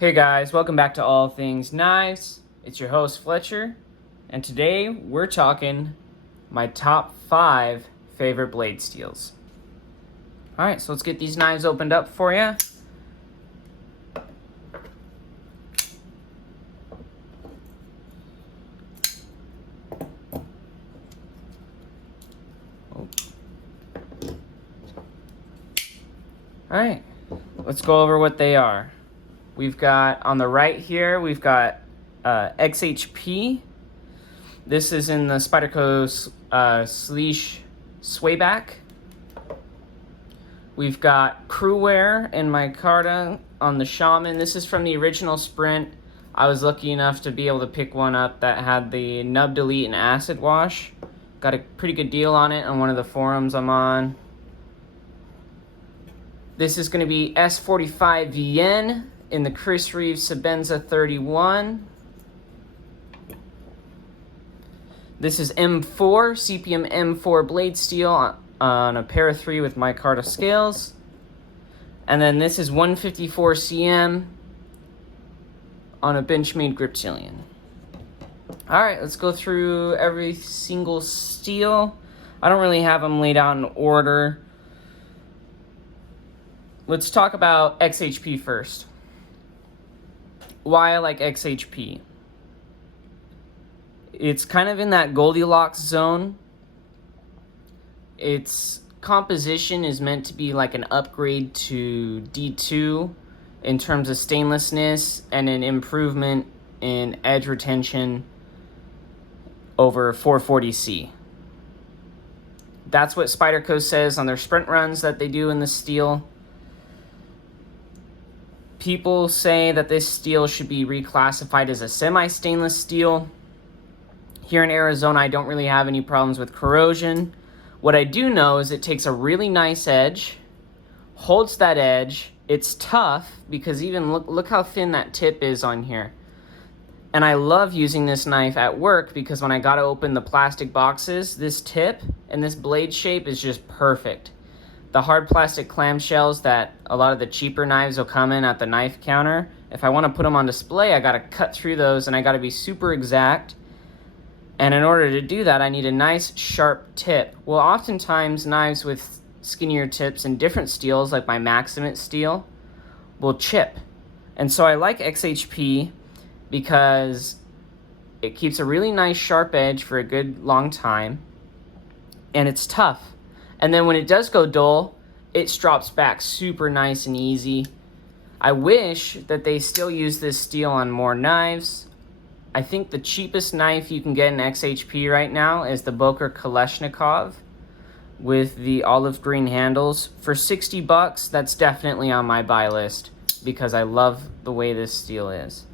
Hey guys, welcome back to All Things Knives. It's your host Fletcher, and today we're talking my top 5 favorite blade steels. Alright, so let's get these knives opened up for you. Alright, let's go over what they are. We've got, on the right here, we've got XHP. This is in the Spyderco Sleesh Swayback. We've got Crewwear in my Carta on the Shaman. This is from the original Sprint. I was lucky enough to be able to pick one up that had the nub delete and acid wash. Got a pretty good deal on it on one of the forums I'm on. This is going to be S45 Yen in the Chris Reeves Sabenza 31. This is M4, CPM M4 blade steel on a pair of 3 with micarta scales. And then this is 154 cm on a Benchmade Griptilian. Alright, let's go through every single steel. I don't really have them laid out in order. Let's talk about XHP first. Why I like XHP. It's kind of in that Goldilocks zone. Its composition is meant to be like an upgrade to D2 in terms of stainlessness and an improvement in edge retention over 440C. That's what Spyderco says on their sprint runs that they do in the steel. People say that this steel should be reclassified as a semi-stainless steel. Here in Arizona, I don't really have any problems with corrosion. What I do know is it takes a really nice edge, holds that edge. It's tough because even look how thin that tip is on here. And I love using this knife at work because when I gotta open the plastic boxes, this tip and this blade shape is just perfect. The hard plastic clamshells that a lot of the cheaper knives will come in at the knife counter, if I want to put them on display, I got to cut through those and I got to be super exact. And in order to do that, I need a nice sharp tip. Well, oftentimes knives with skinnier tips and different steels, like my Maximate steel, will chip. And so I like XHP because it keeps a really nice sharp edge for a good long time, and it's tough. And then when it does go dull, it drops back super nice and easy. I wish that they still use this steel on more knives. I think the cheapest knife you can get in XHP right now is the Boker Kalashnikov with the olive green handles. For 60 bucks, that's definitely on my buy list because I love the way this steel is.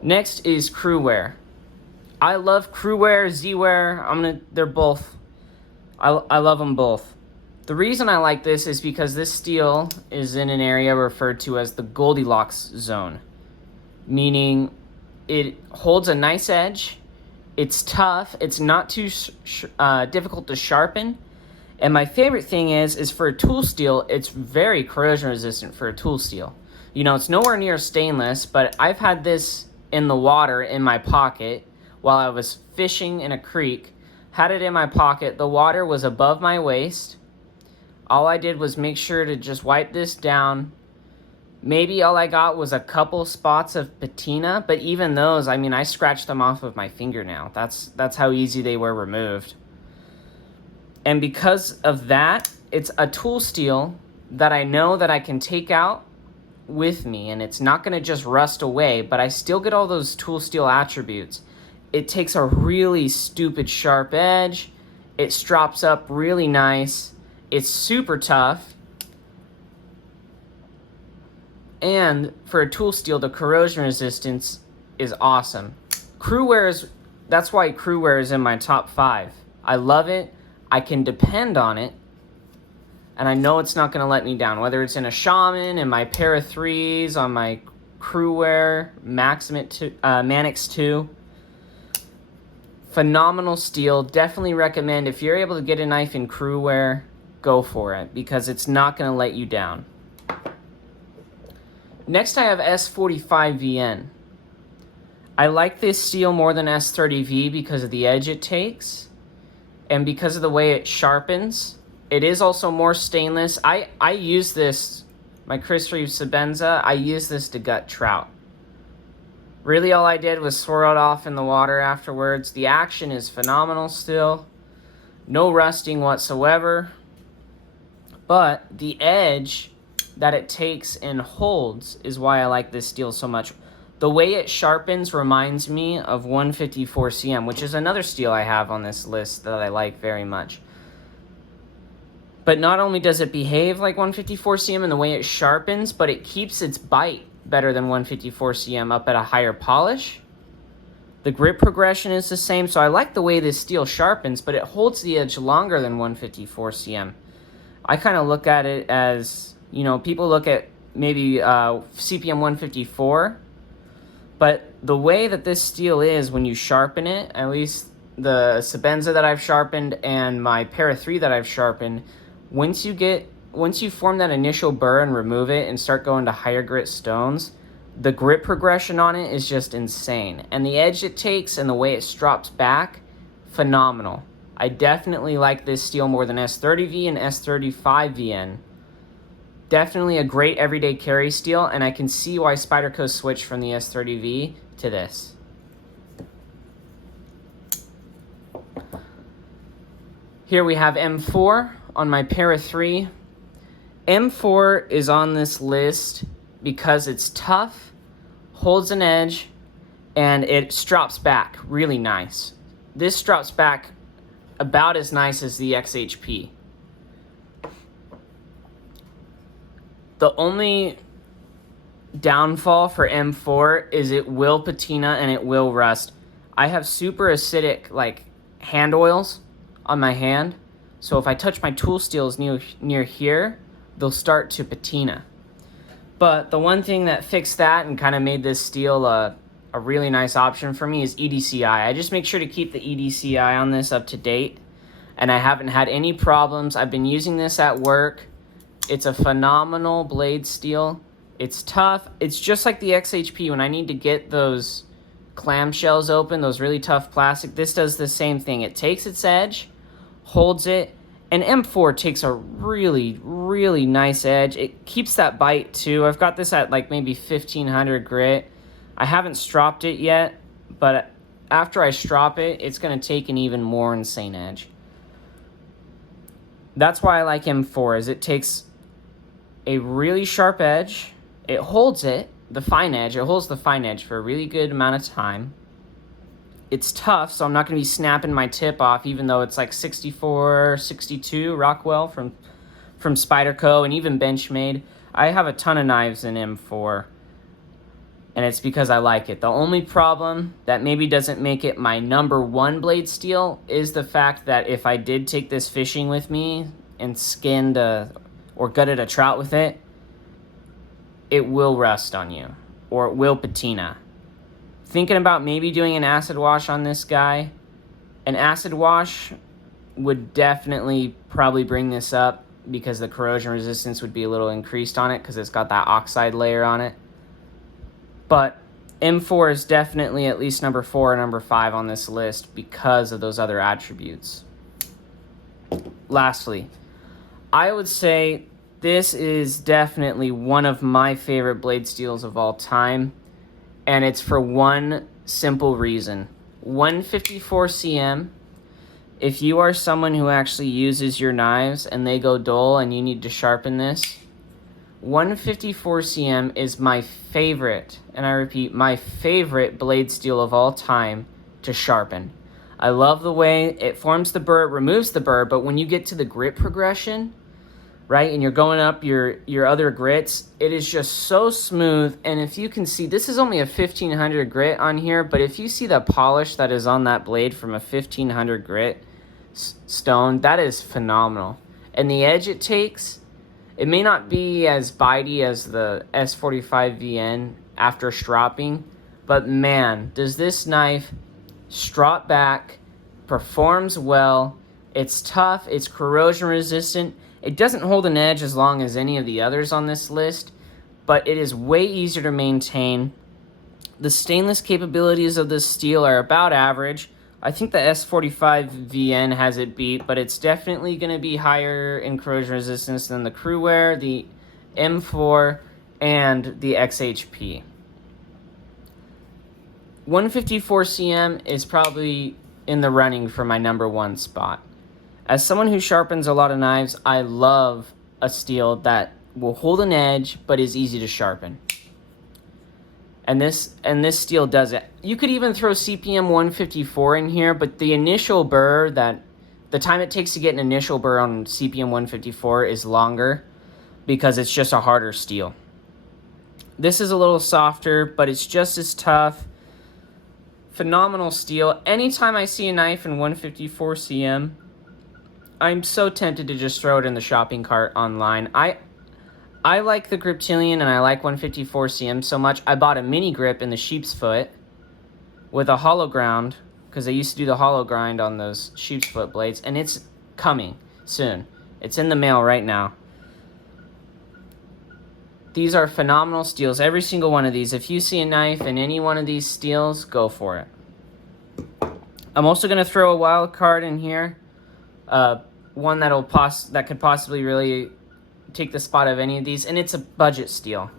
Next is Crewwear. I love Crewwear, Z-Wear. They're both. I love them both. The reason I like this is because this steel is in an area referred to as the Goldilocks zone, meaning it holds a nice edge, it's tough, it's not too difficult to sharpen, and my favorite thing is for a tool steel, it's very corrosion resistant for a tool steel. You know, it's nowhere near stainless, but I've had this in the water in my pocket while I was fishing in a creek. Had it in my pocket, the water was above my waist. All I did was make sure to just wipe this down. Maybe all I got was a couple spots of patina, but even those, I mean, I scratched them off with my fingernail. That's how easy they were removed. And because of that, it's a tool steel that I know that I can take out with me, and it's not gonna just rust away, but I still get all those tool steel attributes. It takes a really stupid sharp edge. It strops up really nice. It's super tough. And for a tool steel, the corrosion resistance is awesome. That's why Crewwear is in my top 5. I love it. I can depend on it. And I know it's not going to let me down. Whether it's in a Shaman, in my pair of 3s, on my Crewwear Manix 2. Phenomenal steel. Definitely recommend if you're able to get a knife in Crewwear, go for it because it's not going to let you down. Next, I have S45VN. I like this steel more than S30V because of the edge it takes and because of the way it sharpens. It is also more stainless. I use this, my Chris Reeves Sabenza, I use this to gut trout. Really all I did was swirl it off in the water afterwards. The action is phenomenal still. No rusting whatsoever. But the edge that it takes and holds is why I like this steel so much. The way it sharpens reminds me of 154CM, which is another steel I have on this list that I like very much. But not only does it behave like 154CM in the way it sharpens, but it keeps its bite better than 154CM up at a higher polish. The grip progression is the same, so I like the way this steel sharpens, but it holds the edge longer than 154CM. I kind of look at it as, you know, people look at maybe CPM 154, but the way that this steel is when you sharpen it, at least the Sabenza that I've sharpened and my Para 3 that I've sharpened, once you form that initial burr and remove it and start going to higher grit stones, the grip progression on it is just insane. And the edge it takes and the way it strops back, phenomenal. I definitely like this steel more than S30V and S35VN. Definitely a great everyday carry steel, and I can see why Spyderco switched from the S30V to this. Here we have M4 on my Para 3. M4 is on this list because it's tough, holds an edge, and it strops back really nice. This strops back about as nice as the XHP. The only downfall for M4 is it will patina and it will rust. I have super acidic like hand oils on my hand, so if I touch my tool steels near here, they'll start to patina. But the one thing that fixed that and kind of made this steel a really nice option for me is EDCI. I just make sure to keep the EDCI on this up to date, and I haven't had any problems. I've been using this at work. It's a phenomenal blade steel. It's tough. It's just like the XHP. When I need to get those clamshells open, those really tough plastic, this does the same thing. It takes its edge, holds it, and M4 takes a really, really nice edge. It keeps that bite too. I've got this at like maybe 1500 grit. I haven't stropped it yet, but after I strop it, it's going to take an even more insane edge. That's why I like M4, is it takes a really sharp edge. It holds it, the fine edge. It holds the fine edge for a really good amount of time. It's tough, so I'm not going to be snapping my tip off, even though it's like 64, 62 Rockwell from Spyderco and even Benchmade. I have a ton of knives in M4, and it's because I like it. The only problem that maybe doesn't make it my #1 blade steel is the fact that if I did take this fishing with me and skinned or gutted a trout with it, it will rust on you, or it will patina. Thinking about maybe doing an acid wash on this guy. An acid wash would definitely probably bring this up because the corrosion resistance would be a little increased on it because it's got that oxide layer on it. But M4 is definitely at least number 4 or number 5 on this list because of those other attributes. Lastly, I would say this is definitely one of my favorite blade steels of all time. And it's for one simple reason. 154CM, if you are someone who actually uses your knives and they go dull and you need to sharpen this, 154CM is my favorite, and I repeat, my favorite blade steel of all time to sharpen. I love the way it forms the burr, it removes the burr, but when you get to the grit progression, right, and you're going up your other grits, it is just so smooth. And if you can see, this is only a 1500 grit on here, but if you see the polish that is on that blade from a 1500 grit stone, that is phenomenal. And the edge it takes, it may not be as bitey as the S45VN after stropping, but man, does this knife strop back, performs well, it's tough, it's corrosion resistant. It doesn't hold an edge as long as any of the others on this list, but it is way easier to maintain. The stainless capabilities of this steel are about average. I think the S45VN has it beat, but it's definitely going to be higher in corrosion resistance than the Crewware, the M4, and the XHP. 154cm is probably in the running for my #1 spot. As someone who sharpens a lot of knives, I love a steel that will hold an edge but is easy to sharpen. And this steel does it. You could even throw CPM 154 in here, but the initial burr, the time it takes to get an initial burr on CPM 154 is longer because it's just a harder steel. This is a little softer, but it's just as tough. Phenomenal steel. Anytime I see a knife in 154cm, I'm so tempted to just throw it in the shopping cart online. I like the Griptilian and I like 154cm so much. I bought a mini grip in the sheep's foot with a hollow ground because they used to do the hollow grind on those sheep's foot blades, and it's coming soon. It's in the mail right now. These are phenomenal steels, every single one of these. If you see a knife in any one of these steels, go for it. I'm also going to throw a wild card in here, one that could possibly really take the spot of any of these, and it's a budget steel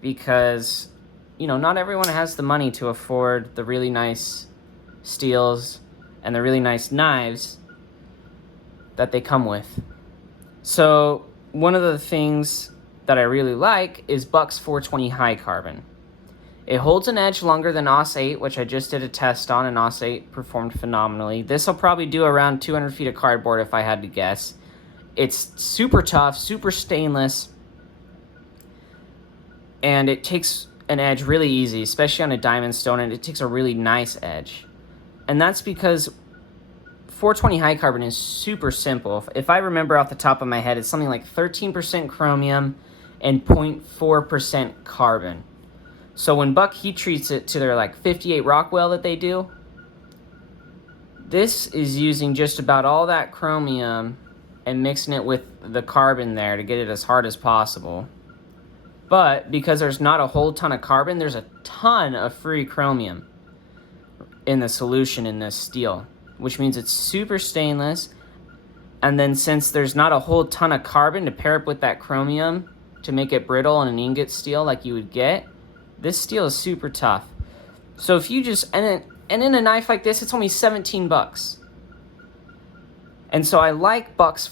because, you know, not everyone has the money to afford the really nice steels and the really nice knives that they come with. So one of the things that I really like is Buck's 420 high carbon. It holds an edge longer than AUS 8, which I just did a test on, and AUS 8 performed phenomenally. This will probably do around 200 feet of cardboard if I had to guess. It's super tough, super stainless, and it takes an edge really easy, especially on a diamond stone, and it takes a really nice edge. And that's because 420 high carbon is super simple. If I remember off the top of my head, it's something like 13% chromium and 0.4% carbon. So when Buck heat treats it to their like 58 Rockwell that they do, this is using just about all that chromium and mixing it with the carbon there to get it as hard as possible. But because there's not a whole ton of carbon, there's a ton of free chromium in the solution in this steel, which means it's super stainless. And then since there's not a whole ton of carbon to pair up with that chromium to make it brittle on an ingot steel like you would get, this steel is super tough. So if you just, and in a knife like this, it's only 17 bucks. And so I like Buck's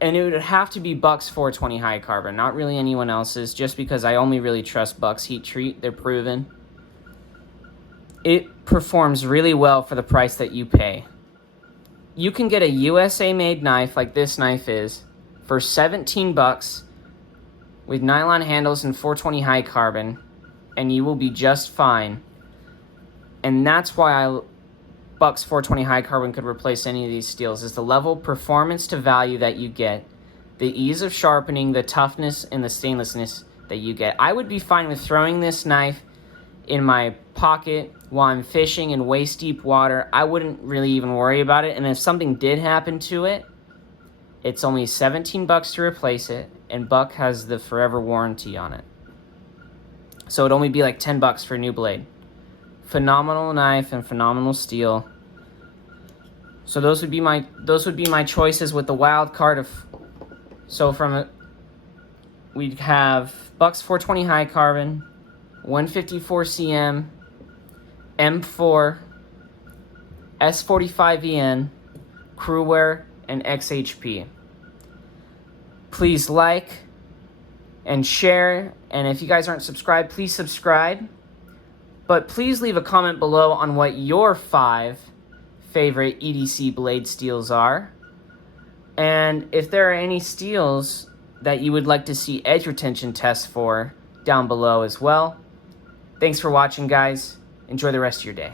and it would have to be Buck's 420 high carbon, not really anyone else's, just because I only really trust Buck's heat treat. They're proven. It performs really well for the price that you pay. You can get a USA made knife like this knife is for 17 bucks with nylon handles and 420 high carbon, and you will be just fine. And that's why Buck's 420 high carbon could replace any of these steels, is the level of performance to value that you get, the ease of sharpening, the toughness, and the stainlessness that you get. I would be fine with throwing this knife in my pocket while I'm fishing in waist deep water. I wouldn't really even worry about it, and if something did happen to it, it's only 17 bucks to replace it, and Buck has the forever warranty on it. So it'd only be like 10 bucks for a new blade. Phenomenal knife and phenomenal steel. So those would be my choices with the wild card of. So we'd have Buck's 420 high carbon, 154cm, M4, S45VN, Crewware, and XHP. Please like and share, and if you guys aren't subscribed, please subscribe. But please leave a comment below on what your 5 favorite EDC blade steels are. And if there are any steels that you would like to see edge retention tests for down below as well. Thanks for watching, guys. Enjoy the rest of your day.